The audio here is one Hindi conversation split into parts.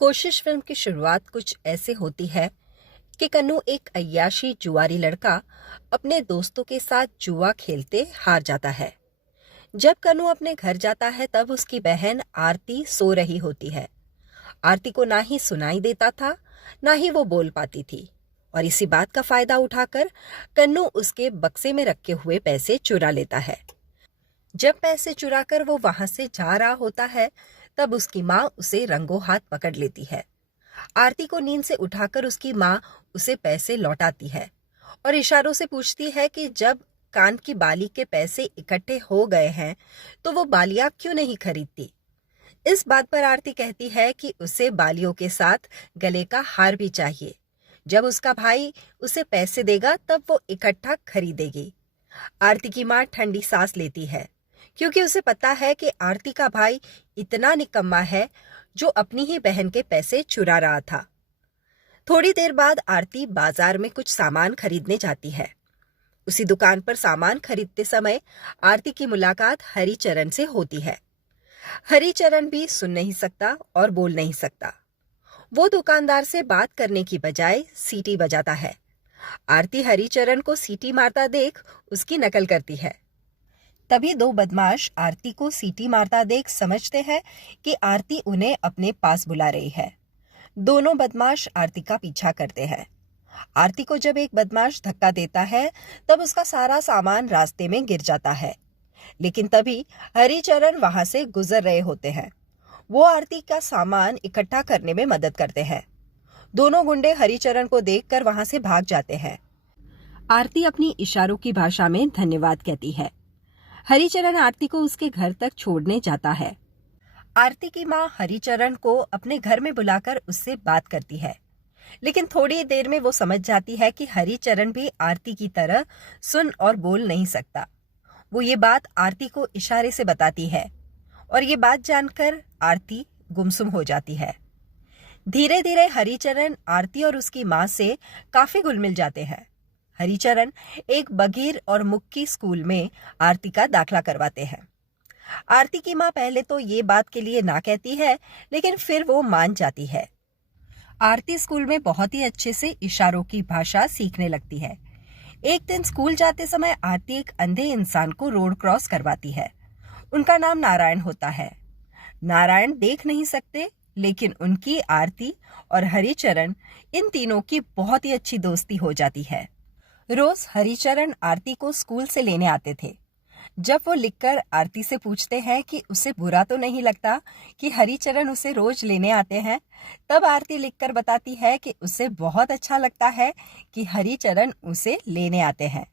कोशिश फिल्म की शुरुआत कुछ ऐसे होती है कि कन्नू एक अय्याशी जुआरी लड़का अपने दोस्तों के साथ जुआ खेलते हार जाता है। जब कन्नू अपने घर जाता है तब उसकी बहन आरती सो रही होती है। आरती को ना ही सुनाई देता था, ना ही वो बोल पाती थी, और इसी बात का फायदा उठाकर कन्नू उसके बक्से में रखे हुए पैसे चुरा लेता है। जब पैसे चुराकर वो वहां से जा रहा होता है तब उसकी माँ उसे रंगों हाथ पकड़ लेती है। आरती को नींद से उठाकर उसकी माँ उसे पैसे लौटाती है और इशारों से पूछती है कि जब कान की बाली के पैसे इकट्ठे हो गए हैं तो वो बालियां क्यों नहीं खरीदती। इस बात पर आरती कहती है कि उसे बालियों के साथ गले का हार भी चाहिए। जब उसका भाई उसे पैसे देगा तब वो इकट्ठा खरीदेगी। आरती की माँ ठंडी सांस लेती है क्योंकि उसे पता है कि आरती का भाई इतना निकम्मा है जो अपनी ही बहन के पैसे चुरा रहा था। थोड़ी देर बाद आरती बाजार में कुछ सामान खरीदने जाती है। उसी दुकान पर सामान खरीदते समय आरती की मुलाकात हरिचरण से होती है। हरिचरण भी सुन नहीं सकता और बोल नहीं सकता। वो दुकानदार से बात करने की बजाय सीटी बजाता है। आरती हरिचरण को सीटी मारता देख उसकी नकल करती है। तभी दो बदमाश आरती को सीटी मारता देख समझते हैं कि आरती उन्हें अपने पास बुला रही है। दोनों बदमाश आरती का पीछा करते हैं। आरती को जब एक बदमाश धक्का देता है तब उसका सारा सामान रास्ते में गिर जाता है, लेकिन तभी हरिचरण वहां से गुजर रहे होते हैं। वो आरती का सामान इकट्ठा करने में मदद करते हैं। दोनों गुंडे हरिचरण को देखकर वहां से भाग जाते हैं। आरती अपनी इशारों की भाषा में धन्यवाद कहती है। हरिचरण आरती को उसके घर तक छोड़ने जाता है। आरती की माँ हरिचरण को अपने घर में बुलाकर उससे बात करती है, लेकिन थोड़ी देर में वो समझ जाती है कि हरिचरण भी आरती की तरह सुन और बोल नहीं सकता। वो ये बात आरती को इशारे से बताती है और ये बात जानकर आरती गुमसुम हो जाती है। धीरे धीरे हरिचरण आरती और उसकी माँ से काफी घुल मिल जाते हैं। हरिचरण एक बगीर और मुक्की स्कूल में आरती का दाखला करवाते हैं। आरती की माँ पहले तो ये बात के लिए ना कहती है, लेकिन फिर वो मान जाती है। आरती स्कूल में बहुत ही अच्छे से इशारों की भाषा सीखने लगती है। एक दिन स्कूल जाते समय आरती एक अंधे इंसान को रोड क्रॉस करवाती है। उनका नाम नारायण होता है। नारायण देख नहीं सकते, लेकिन उनकी आरती और हरिचरण इन तीनों की बहुत ही अच्छी दोस्ती हो जाती है। रोज हरिचरण आरती को स्कूल से लेने आते थे। जब वो लिखकर आरती से पूछते हैं कि उसे बुरा तो नहीं लगता कि हरिचरण उसे रोज लेने आते हैं, तब आरती लिखकर बताती है कि उसे बहुत अच्छा लगता है कि हरिचरण उसे लेने आते हैं।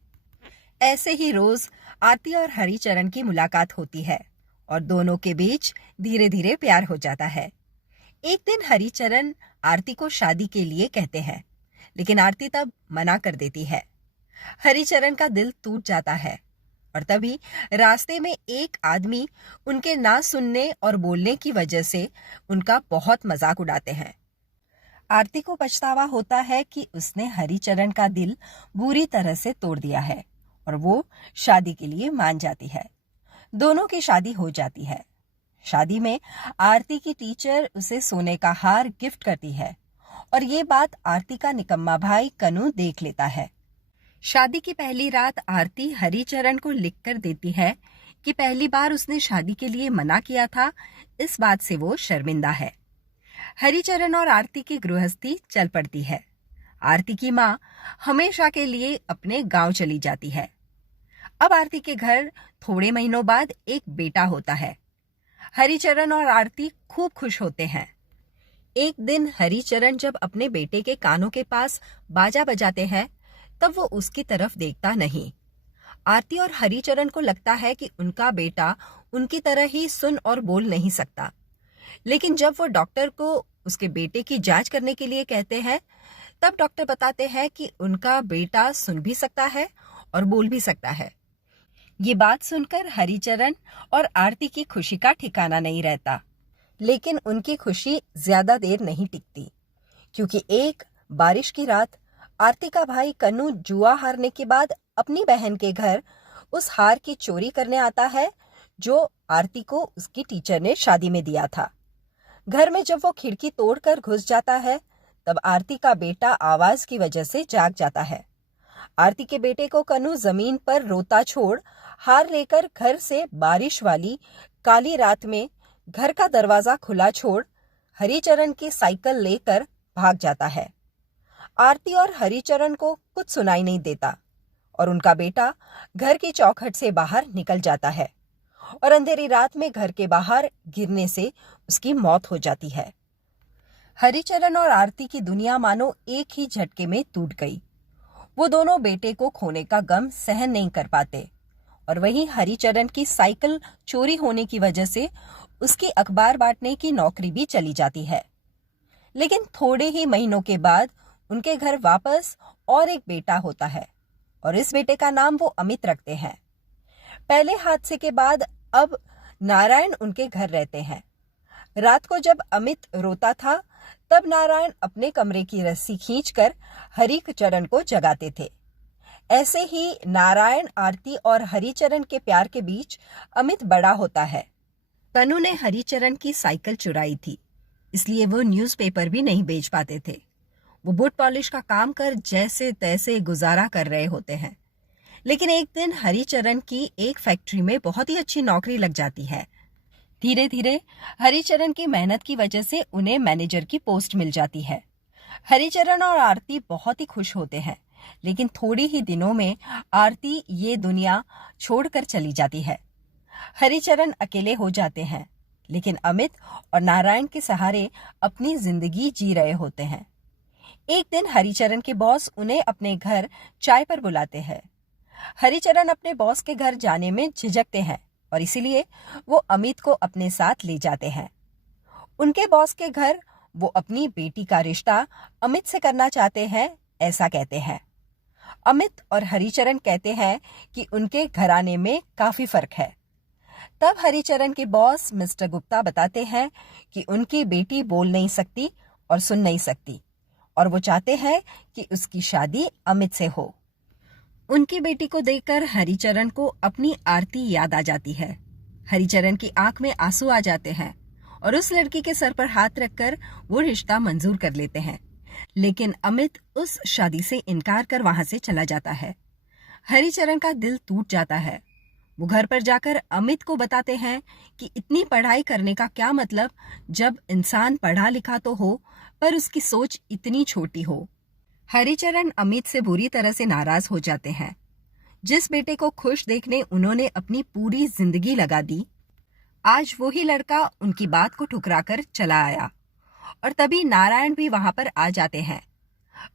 ऐसे ही रोज आरती और हरिचरण की मुलाकात होती है और दोनों के बीच धीरे धीरे प्यार हो जाता है। एक दिन हरिचरण आरती को शादी के लिए कहते हैं, लेकिन आरती तब मना कर देती है। हरिचरण का दिल टूट जाता है और तभी रास्ते में एक आदमी उनके ना सुनने और बोलने की वजह से उनका बहुत मजाक उड़ाते हैं। आरती को पछतावा होता है कि उसने हरिचरण का दिल बुरी तरह से तोड़ दिया है और वो शादी के लिए मान जाती है। दोनों की शादी हो जाती है। शादी में आरती की टीचर उसे सोने का हार गिफ्ट करती है और ये बात आरती का निकम्मा भाई कन्नू देख लेता है। शादी की पहली रात आरती हरिचरण को लिखकर देती है कि पहली बार उसने शादी के लिए मना किया था, इस बात से वो शर्मिंदा है। हरिचरण और आरती की गृहस्थी चल पड़ती है। आरती की माँ हमेशा के लिए अपने गांव चली जाती है। अब आरती के घर थोड़े महीनों बाद एक बेटा होता है। हरिचरण और आरती खूब खुश होते हैं। एक दिन हरिचरण जब अपने बेटे के कानों के पास बाजा बजाते हैं तब वो उसकी तरफ देखता नहीं। आरती और हरिचरण को लगता है कि उनका बेटा उनकी तरह ही सुन और बोल नहीं सकता, लेकिन जब वो डॉक्टर को उसके बेटे की जांच करने के लिए कहते हैं तब डॉक्टर बताते हैं कि उनका बेटा सुन भी सकता है और बोल भी सकता है। ये बात सुनकर हरिचरण और आरती की खुशी का ठिकाना नहीं रहता, लेकिन उनकी खुशी ज्यादा देर नहीं टिकती, क्योंकि एक बारिश की रात आरती का भाई कन्नू जुआ हारने के बाद अपनी बहन के घर उस हार की चोरी करने आता है जो आरती को उसकी टीचर ने शादी में दिया था। घर में जब वो खिड़की तोड़कर घुस जाता है, तब आरती का बेटा आवाज की वजह से जाग जाता है। आरती के बेटे को कन्नू जमीन पर रोता छोड़ हार लेकर घर से बारिश वाली काली रात में घर का दरवाजा खुला छोड़ हरिचरण की साइकिल लेकर भाग जाता है। आरती और हरिचरण को कुछ सुनाई नहीं देता और उनका बेटा घर की चौखट से बाहर निकल जाता है और अंधेरी रात में घर के बाहर गिरने से उसकी मौत हो जाती है। हरिचरण और आरती की दुनिया मानो एक ही झटके में टूट गई। वो दोनों बेटे को खोने का गम सहन नहीं कर पाते और वहीं हरिचरण की साइकिल चोरी होने की वजह से उसकी अखबार बांटने की नौकरी भी चली जाती है। लेकिन थोड़े ही महीनों के बाद उनके घर वापस और एक बेटा होता है और इस बेटे का नाम वो अमित रखते हैं। पहले हादसे के बाद अब नारायण उनके घर रहते हैं। रात को जब अमित रोता था, तब नारायण अपने कमरे की रस्सी खींचकर हरिचरण को जगाते थे। ऐसे ही नारायण, आरती और हरिचरण के प्यार के बीच अमित बड़ा होता है। कन्नू ने हरिचरण की साइकिल चुराई थी, इसलिए वो न्यूज़पेपर भी नहीं बेच पाते थे। वो बूट पॉलिश का काम कर जैसे तैसे गुजारा कर रहे होते हैं। लेकिन एक दिन हरिचरण की एक फैक्ट्री में बहुत ही अच्छी नौकरी लग जाती है। धीरे धीरे हरिचरण की मेहनत की वजह से उन्हें मैनेजर की पोस्ट मिल जाती है। हरिचरण और आरती बहुत ही खुश होते हैं, लेकिन थोड़ी ही दिनों में आरती ये दुनिया छोड़कर चली जाती है। हरिचरण अकेले हो जाते हैं, लेकिन अमित और नारायण के सहारे अपनी जिंदगी जी रहे होते हैं। एक दिन हरिचरण के बॉस उन्हें अपने घर चाय पर बुलाते हैं। हरिचरण अपने बॉस के घर जाने में झिझकते हैं और इसीलिए वो अमित को अपने साथ ले जाते हैं। उनके बॉस के घर वो अपनी बेटी का रिश्ता अमित से करना चाहते हैं, ऐसा कहते हैं। अमित और हरिचरण कहते हैं कि उनके घराने में काफी फर्क है। तब हरिचरण के बॉस मिस्टर गुप्ता बताते हैं कि उनकी बेटी बोल नहीं सकती और सुन नहीं सकती और वो चाहते हैं कि उसकी शादी अमित से हो। उनकी बेटी को देखकर हरिचरण को अपनी आरती याद आ जाती है। हरिचरण की आंख में आंसू आ जाते हैं और उस लड़की के सर पर हाथ रखकर वो रिश्ता मंजूर कर लेते हैं। लेकिन अमित उस शादी से इनकार कर वहां से चला जाता है। हरिचरण का दिल टूट जाता है। वो घर पर जाकर अमित को बताते हैं कि इतनी पढ़ाई करने का क्या मतलब जब इंसान पढ़ा लिखा तो हो पर उसकी सोच इतनी छोटी हो। हरिचरण अमित से बुरी तरह से नाराज हो जाते हैं। जिस बेटे को खुश देखने उन्होंने अपनी पूरी जिंदगी लगा दी, आज वही लड़का उनकी बात को ठुकराकर चला आया और तभी नारायण भी वहां पर आ जाते हैं।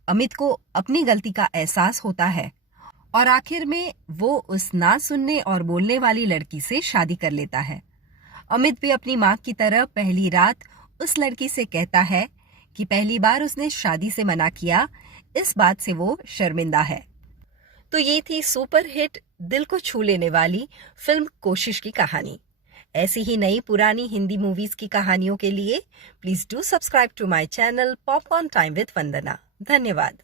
अमित को अपनी गलती का एहसास होता है और आखिर में वो उस ना सुनने और बोलने वाली लड़की से शादी कर लेता है। अमित भी अपनी माँ की तरह पहली रात उस लड़की से कहता है कि पहली बार उसने शादी से मना किया, इस बात से वो शर्मिंदा है। तो ये थी सुपर हिट, दिल को छू लेने वाली फिल्म कोशिश की कहानी। ऐसी ही नई पुरानी हिंदी मूवीज की कहानियों के लिए please do subscribe to my channel popcorn time with Vandana. धन्यवाद।